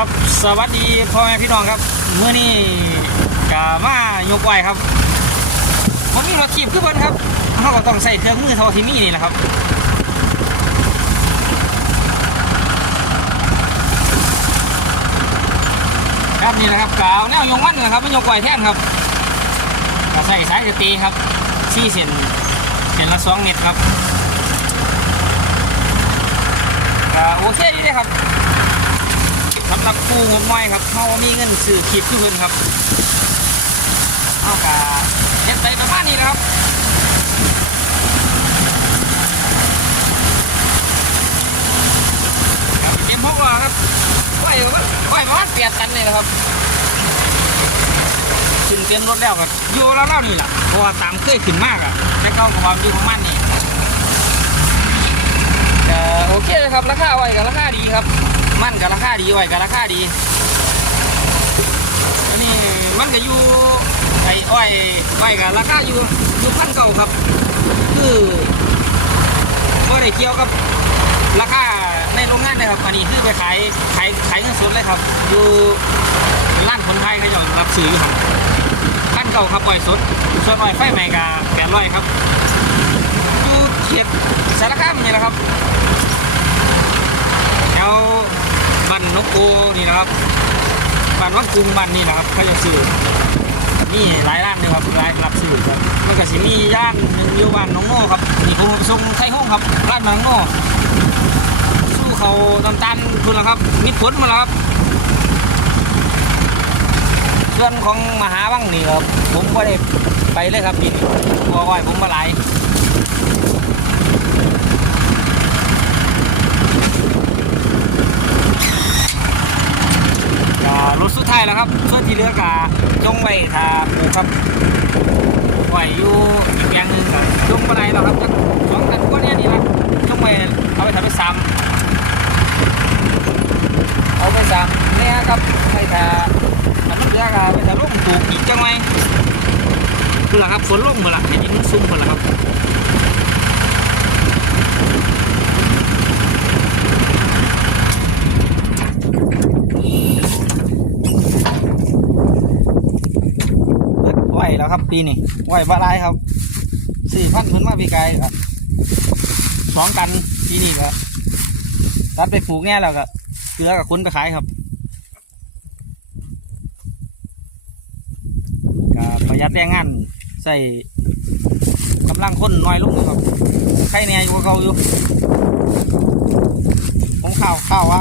ครับ สวัสดีพ่อแม่พี่น้องครับเมื่อนี้กะมายกไหวครับผมมีรถขีบขึ้นบนครับเขาก็ต้องใส่เครื่องมือเท่าที่มีนี่แหละครับครับนี่แหละครับกาวแนวยงมันนะครับไม่ยกไหวแท่นครับก็ใส่สายสตีครับซี่เส้นเส้นละสองเมตรครับก็โอเคดีเลยครับ สำ หรับผู้งบน้อยครับเขามีเงินซื้อคลิปคือเพิ่นครับเอากะเฮ็ดไปประมาณนี้นะครับเต็มพกแล้วครับไหวประมาณไหวประมาณแปดตันเลยนะครับขึ้นเต็มรถแล้วก็อยู่แล้วเล่านี่แหละเพราะว่าตามเคยขึ้นมากอะแต่เก้ากับความอยู่ประมาณนี้เอ่อโอเคเลยครับราคาไหวกับราคาดีครับ มันกับราคาดีไหวกับราคาดีอันนี้มันก็อยู่ไอ้อ้อยอ้อยกับราคาอยู่อยู่พันเก่าครับ คือไม่ได้เกี่ยวกับราคาในโรงงานนะครับ อันนี้คือไปขายขายขายเงินสดเลยครับ อยู่ร้านคนไทยเขาจะรับซื้ออยู่ครับพันเก่าครับอ้อยสดส่วนอ้อยไฟใหม่กับแปดร้อยครับอยู่เขียดสารคามนี่แหละครับ แถวบ้านน กกูนี่นะครับบ้านวังกุงบ้านนี่นะครับเขาจะซื้อมีหลายร้านเลยครับหลายรับซื้อครับมันก็สิมีย่านหนึ่งอยู่บ้านหน้องโง่ครับนี่ผมส่งไทยห้องครับร้านบางโง่สู้เขาตำตันคุณล้วครับมีผลมาแล้วครับส่วนของมหาวังนี่ครับผมก็ได้ไปเลยครับนี่บัวอ้อยผมมาหลาย ก็รถสุดท้ายแล้วครับ ส่วนที่เหลือกะ จงไว้ถ้าปูครับไว้อยอยู่อีกอย่างหนึ่งก็จงบันไดแล้วครับจักสองตันกว่านี้นี่นะจงไว้เอาไปทำไปซ้ำเอาไปซ้ำเนี่ยครับให้ถ้าถ้ามันเหลือกะไปถ้าลงปลูกอีกจังไว้คือละครับฝนลงหมดละเห็นมันซุ่มหมดละครับ ไหวแล้ว ครับปีนี้ไหวบาลายครับสี่พันเพิ่นมาปีกายครับสองตันปีนี้ครับตัดไปปลูกแง่แล้วก็เกลือกับคุณไปขายครับก็ประหยัดแรงงานใส่กำลังคนน้อยลงครับใครเนี่ยอยู่กับเขาอยู่ผมข่าวข่าวว่า